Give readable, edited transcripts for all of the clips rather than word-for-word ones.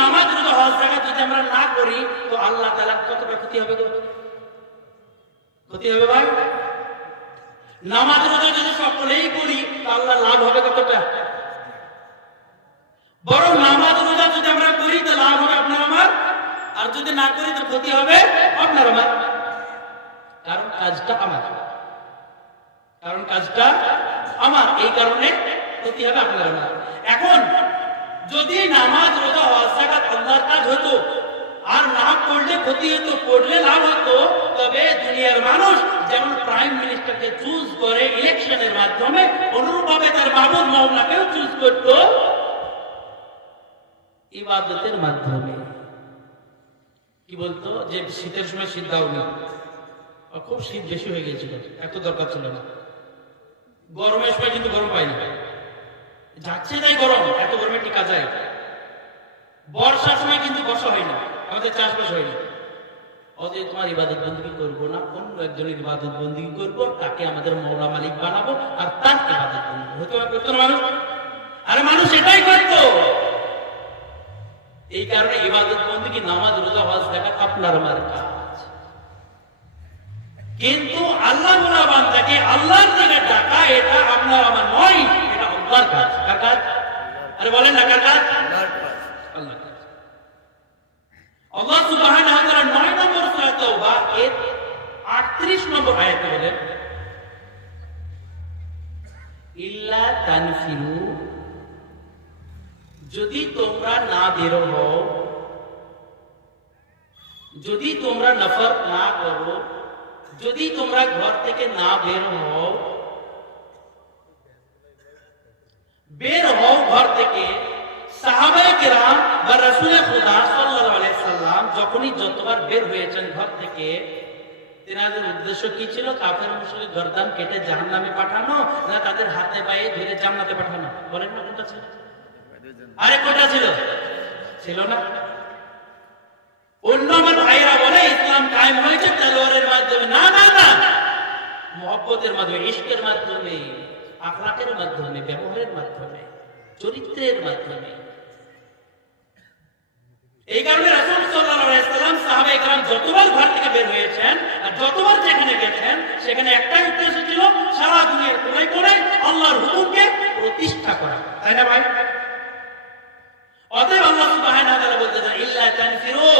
নামাজ রোজা হজ যাকাত যদি আমরা না করি তো আল্লাহ তাআলার কতটা ক্ষতি হবে? ক্ষতি হবে ভাই। নামাজ রোজা যদি সকলেই করি তো আল্লাহ লাভ হবে কতটা? বরং নামাজ রোজা যদি আমরা করি তো লাভ হবে আপনার আমার, আর যদি না করি তো ক্ষতি হবে আপনার আমার। কারণ কাজটা আমার, কারণ কাজটা আমার, এই কারণে ক্ষতি হবে আপনার আমার। এখন যদি নামাজ রোজা হজ যাকাত আল্লাহর কাজ হতো আর না পড়লে ক্ষতি হতো, পড়লে লাভ হতো, তবে দুনিয়ার মানুষ যেমন প্রাইম মিনিস্টারকে চুজ করে ইলেকশনের মাধ্যমে, অনুরূপভাবে তার মাবুদ মাওলাকেও চুজ করতো ইবাদতের মাধ্যমে। কি বলতো যে শীতের সময় শীত দাওনি, খুব শীত বেশি হয়ে গেছিল, এত দরকার ছিল না। গরমের সময় কিন্তু গরম পাইনি, যাচ্ছে তাই গরম, এত গরমে টিকা যায়। বর্ষার সময় কিন্তু বর্ষা হয়নি, আমাদের চাষবাস হয়নি। অতএব তোমার ইবাদত বন্দেগী করবো না, অন্য একজনের ইবাদত বন্দেগী করবো, তাকে আমাদের মওলা মালিক বানাবো, আর তার ইবাদত বন্দেগী হতে পারবে তো মানুষ। আরে মানুষ এটাই করতো। এই কারণে ইবাদত বন্দেগী নামাজ রোজা হজ যাকাত আপনার আমার কাজ। কিন্তু আল্লাহ বলা বান্দাকে আল্লাহর দিকে ডাকা এটা আপনার আমার নয়, এটা আল্লাহর কাজ। কার কাজ? আরে বলেন না কার কাজ? আল্লাহর কাজ। আল্লাহর কাজ। আল্লাহ সুবহানাহু ওয়া তাআলা 9 নম্বর সূরা তাওবা এর 38 নম্বর আয়াতে বলেন, ইল্লা তানফিরু, যদি তোমরা না বের হও, যদি তোমরা নফর না করো, যদি তোমরা ঘর থেকে না বের হও, বের হও ঘর থেকে। সাহাবায়ে কেরাম বা রাসূল খুদা সাল্লাল্লাহু আলাইহি সাল্লাম যখনই যতবার বের হয়েছেন ঘর থেকে, তেনাদের উদ্দেশ্য কি ছিল? কাফের মুশরিক গর্দান কেটে জাহান্নামে পাঠানো, না তাদের হাতে পায়ে ধরে জান্নাতে পাঠানো? বলেন না কোনটা ছিল? আরে কোনটা ছিল? ছিল না। অন্য আমার ভাইরা বলে ইসলাম কায়েম হয়েছে তলোয়ারের মাধ্যমে। না না না, মুহাব্বতের মাধ্যমে, ইশকের মাধ্যমে, আখলাকের মাধ্যমে, ব্যবহারের মাধ্যমে, চরিত্রের মাধ্যমে। এই কারণে রাসূল সাল্লাল্লাহু আলাইহি ওয়াসাল্লাম সাহাবায়ে কেরাম যতবার ঘর থেকে বের হয়েছেন আর যতবার যেখানে গেছেন, সেখানে একটাই উদ্দেশ্য ছিল, সারা দুনিয়ার কোনায় কোনায় আল্লাহর হুকুমকে প্রতিষ্ঠা করা। তাই না ভাই? অতএব আল্লাহ সুবহানাহু ওয়া তাআলা বলতেছেন, ইল্লা তানফিরু,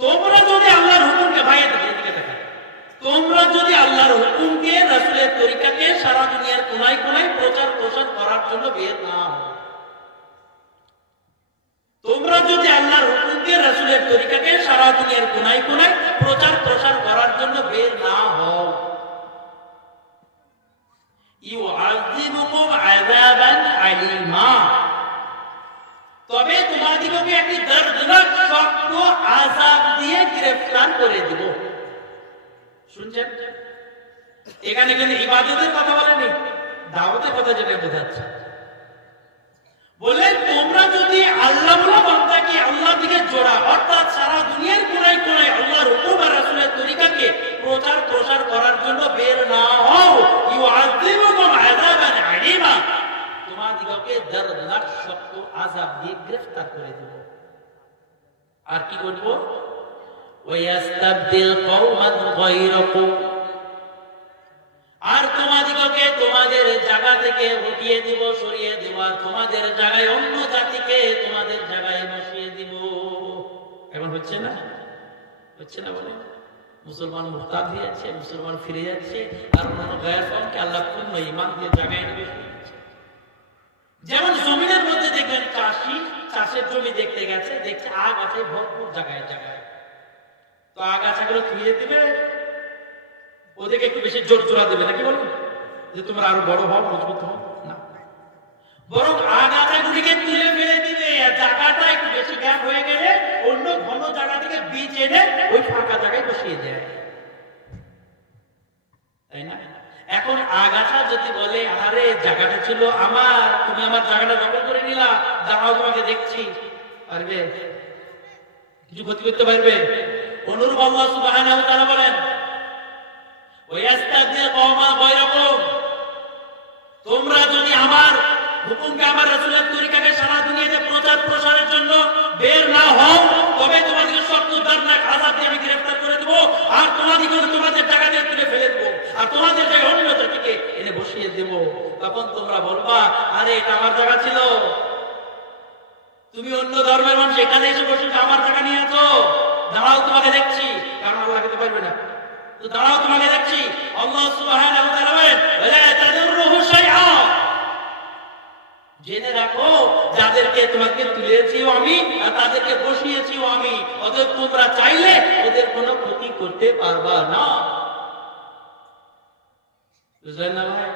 তোমরা যদি আল্লাহর হুকুমকে, ভাই এদিকে দেখো, তোমরা যদি আল্লাহর হুকুমকে, রাসূলের তরিকাকে সারা দুনিয়ার কোনায় কোনায় প্রচার প্রসার করার জন্য বের না হও, তোমরা যদি আল্লাহর হুকুমকে, রাসূলের তরিকাকে সারা দুনিয়ার কোনায় কোনায় প্রচার প্রসার করার জন্য বের না হও, ইউআযিবুকুম আযাবান আলীমা, তবে তোমাদিগকে একটি দর্দনাক শক্ত আযাব দিয়ে গ্রেফতার করে দিব। শুনছেন? এখানে কিন্তু ইবাদতের কথা বলেনি, দাওয়াতের কথা যেটা বোঝাচ্ছে। বলে তোমরা যদি আল্লাহ বলা বান্দাকে আল্লাহর দিকে জোড়া, অর্থাৎ সারা দুনিয়ার কোনায় কোনায় আল্লাহর হুকুম আর রাসূলের তরিকাকে প্রচার প্রসার করার জন্য বের না হও, ইউআযিবুকুম আযাবান আলীমা, তোমাদিগকে দর্দনাক শক্ত আযাব দিয়ে গ্রেফতার করে দেব। আর কি করব? ওয়ায়াস্তাবদিল কওমান গায়রাকুম, আর তোমাদিগকে তোমাদের জায়গা থেকে উঠিয়ে দিব, সরিয়ে দিব, আর তোমাদের জায়গায় অন্য জাতিকে তোমাদের জায়গায় বসিয়ে দিব। এখন হচ্ছে না? হচ্ছে না? বলে মুসলমান মুরতাদ হয়ে যাচ্ছে, মুসলমান ফিরে যাচ্ছে, আর অন্যান্য গায়ের কমকে আল্লাহ পূর্ণ ঈমান দিয়ে জায়গায় নিয়ে বসিয়ে দিচ্ছে। যেমন জমিনের মধ্যে দেখবেন চাষি চাষের জমি দেখতে গেছে, দেখছে আগ আছে ভরপুর জায়গায় জায়গায়, তো আগাছাগুলো তুলে দিবে, ওদেরকে একটু বেশি জোর জোড়া দেবে নাকি, বলুন যে তোমরা আরো বড় হও, মজবুত হও না, বরং আগাছাগুলিকে তুলে ফেলে দিবে, আর জায়গাটা একটু বেশি গ্যাপ হয়ে গেলে অন্য ঘন জায়গা থেকে বীজ এনে ওই ফাঁকা জায়গায় বসিয়ে দেয়। তাই না? এখন আগাছা যদি বলে আরে জায়গাটা ছিল আমার, তুমি আমার জায়গাটা দখল করে নিলা, দাঁড়াও তোমাকে দেখছি, পারবে? কিছু ক্ষতি করতে পারবে? অনুরূপ আল্লাহ সুবহানাহু ওয়া তাআলা বলেন, ওয়ায়াস্তাবদিল কওমান গায়রাকুম, তোমরা যদি আমার হুকুমকে, আমার রাসূলের তরিকাকে সারা দুনিয়াতে প্রচার প্রসারের জন্য আরে এটা আমার জায়গা ছিল, তুমি অন্য ধর্মের মানুষ এখানে এসে বসে আমার জায়গা নিয়েছো, দাঁড়াও তোমাকে দেখছি। কারণ আল্লাহ খেতে পারবে না, তো দাঁড়াও তোমাকে দেখছি। আল্লাহ সুবহানাহু ওয়া তাআলা বলেন ওয়ালা তাদুররুহু শাইআ, জেনে রাখো যাদেরকে তোমাকে তুলেছিও আমি আর তাদেরকে বসিয়েছিও আমি, ওদের তোমরা চাইলে ওদের কোনো ক্ষতি করতে পারবা না। বুঝলেন না ভাই?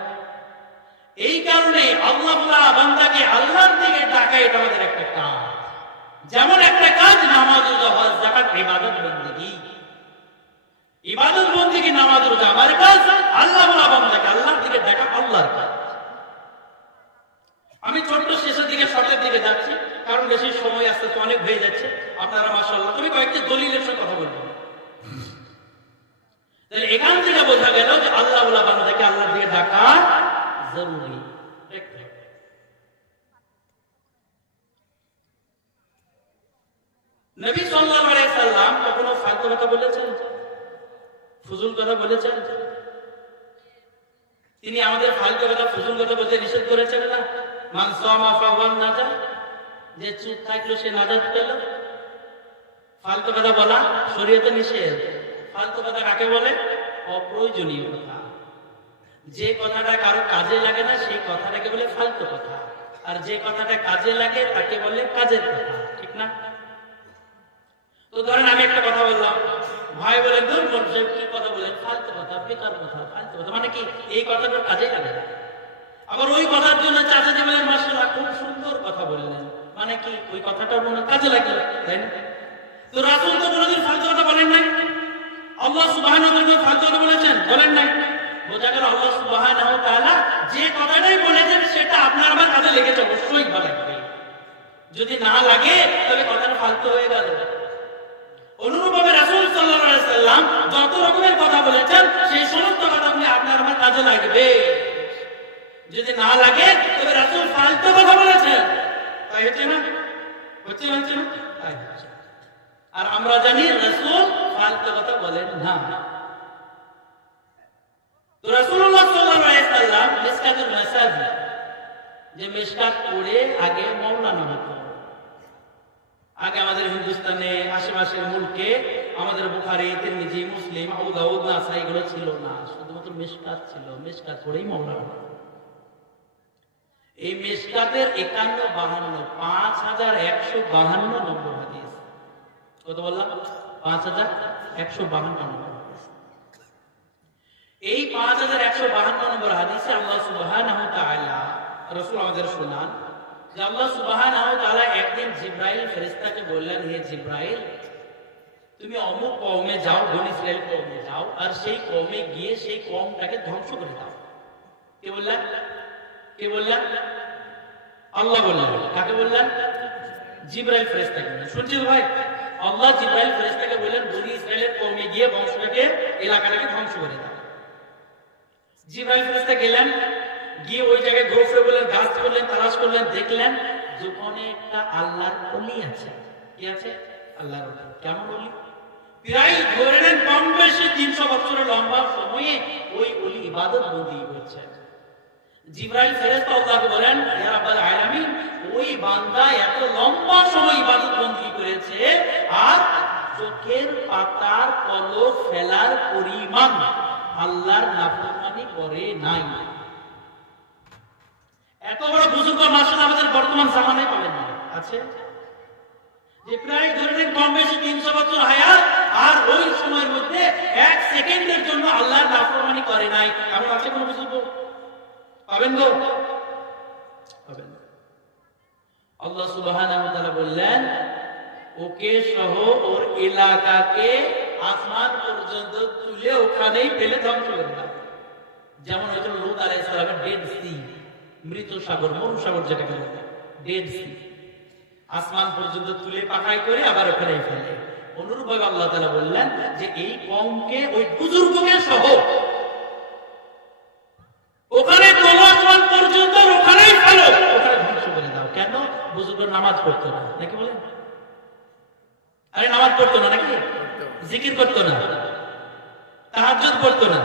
এই কারণে আল্লাহ বান্দাকে আল্লাহর দিকে ডাকা, এটা আমাদের একটা কাজ। যেমন একটা কাজ নামাজ, রোজা, হজ, যাকাত, ইবাদত, বন্দেগী। ইবাদত, বন্দেগী, নামাজ, রোজা আমার কাজ, আল্লাহ বান্দাকে আল্লাহর দিকে ডাকা আল্লাহর কাজ। আমি ছোট্ট শেষের দিকে, শর্টের দিকে যাচ্ছি, কারণ বেশি সময় আস্তে আস্তে অনেক হয়ে যাচ্ছে। আপনারা মাশাআল্লাহ তুমি কয়েকটি দলিলের সঙ্গে কথা বলবেন। তাহলে এখান থেকে বোঝা গেল যে আল্লাহ বান্দাকে আল্লাহর দিকে ডাকা জরুরি। নবী সাল্লাল্লাহু আলাইহি সাল্লাম কখনো ফালতু কথা বলেছেন, ফুজুল কথা বলেছেন? তিনি আমাদের ফালতু কথা, ফুজুল কথা বলতে নিষেধ করেছেন না? মান সামা ফাওয়ান নাজাত, যে চুপ থাকলো সে নাজাত পেল। ফালতু কথা বলা শরীয়তে নিষেধ। ফালতু কথা কাকে বলে? অপ্রয়োজনীয় কথা। যে কথাটা কারো কাজে লাগে না সেই কথাটাকে বলে ফালতু কথা, আর যে কথাটা কাজে লাগে তাকে বলে কাজের কথা, ঠিক না? তো ধরেন আমি একটা কথা বললাম, ভাই বলে দূর মনসে কি কথা বলেন, ফালতু কথা, বেকার কথা, ফালতু কথা। মানে কি এই কথাটা কাজে লাগে না। আবার ওই কথার জন্য চাচাজি বলেন মাশাআল্লাহ খুব সুন্দর কথা বললেন, মানে কি ওই কথাটা মনে কাজে লাগলো, তাই না? তো রাসূল তো কোনোদিন ফালতু কথা বলেন নাই। আল্লাহ সুবহানাহু ওয়া তাআলা ফালতু কথা বলেছেন? বলেন নাই। বোঝা গেল আল্লাহ সুবহানাহু ওয়া তাআলা যে কথাটাই বলেছেন সেটা আপনার আমার কাজে লেগেছে, অবশ্যই ভালো লাগবে। যদি না লাগে তবে কথাটা ফালতু হয়ে গেল। অনুরূপভাবে রাসূল সাল্লাল্লাহু আলাইহি সাল্লাম যত রকমের কথা বলেছেন সেই সমস্ত কথাগুলো আপনার আমার কাজে লাগবে। যদি না লাগে তবে রাসূল ফালতু কথা বলেছেন, তাই হচ্ছে না? হচ্ছে না? তাই হচ্ছে। আর আমরা জানি রাসূল ফালতু কথা বলেন না। তো রাসূলুল্লাহ সাল্লাল্লাহু আলাইহি সাল্লাম মিশকাতুল মাসাজিদ, যে মিশকাত পড়ে আগে মওলানা হতো। আগে আমাদের হিন্দুস্তানে আশেপাশের মুলকে আমাদের বুখারী, তিরমিজি, মুসলিম, আবু দাউদ, নাসাই এগুলো ছিল না, শুধুমাত্র মিশকাত ছিল। মিশকাত পড়েই মওলানা। এই মিশকাতের 5152 5152 নম্বর হাদিস। কত বললাম? 5152 নম্বর হাদিস। এই 5152 নম্বর হাদিসে আল্লাহ সুবহানাহু ওয়া তাআলা, রাসূল আমাদের শোনান যে আল্লাহ সুবহানাহু ওয়া তাআলা একদিন জিবরাইল ফেরেশতাকে বললেন, হে জিবরাইল, তুমি অমুক কওমে যাও, বনী ইসরাইল কওমে যাও, আর সেই কওমে গিয়ে সেই কওমটাকে ধ্বংস করে দাও। কে বললেন? কে বললেন? আল্লাহ বললেন। কাকে বললেন? জিবরাইল ফেরেশতাকে বললেন। শুনছেন ভাই? আল্লাহ জিবরাইল ফেরেশতাকে বললেন বনী ইসরাইলের কওমে গিয়ে বংশটাকে, এলাকাটাকে ধ্বংস করে দাও। জিবরাইল ফেরেশতা গেলেন, গিয়ে ওই জায়গায় ঘুরে বললেন, গাছ করলেন, তালাশ করলেন, দেখলেন যেখানে একটা আল্লাহর ওলি আছে। কি আছে? আল্লাহর ওলি। কেমন ওলি? প্রায় ধরে নেন কম বেশি 300 বছরের লম্বা সময়ে ওই ওলি ইবাদত বন্দেগী করছে। জিবরাইল ফেরেশতা আল্লাহকে বলেন, ইয়া রাব্বাল আলামিন, ওই বান্দা এত লম্বা সময় ইবাদত বন্দেগী করেছে আর চোখের পাতার পলক ফেলার পরিমাণ আল্লাহর নাফরমানি করে নাই। এত বড় বুজুর্গ মাশাআল্লাহ আমাদের বর্তমান জামানায় পাবেন না। আছে যে প্রায় ধরেন কম বেশি 300 বছর হায়াত, আর ওই সময়ের মধ্যে 1 সেকেন্ডের জন্য আল্লাহর নাফরমানি করে নাই। এমন আছে কোন বুজুর্গ? পাবেন গো? পাবেন না। আল্লাহ সুবহানাহু ওয়া তাআলা বললেন, ওকে সহ ওর এলাকাকে আসমান পর্যন্ত তুলে ওখানেই ফেলে ধ্বংস করে দাও। যেমন হয়েছিল লূত আলাইহিস সালামের ডেড সি, মৃত সাগর, মরুসাগর যেটাকে বলে ডেড সি, আসমান পর্যন্ত তুলে পাকাই করে আবার ওখানে ফেলে। অনুরূপভাবে আল্লাহ তাআলা বললেন যে এই কওমকে, ওই বুজুর্গকে সহ ওখানে তোলো, আসমান পর্যন্ত ওখানেই ফেলো, ওখানে ধ্বংস করে দাও। কেন? বুজুর্গ নামাজ পড়তো না নাকি বলেন? আরে নামাজ পড়তো না নাকি? জিকির করতো না, তাহাজ্জুদ পড়তো না।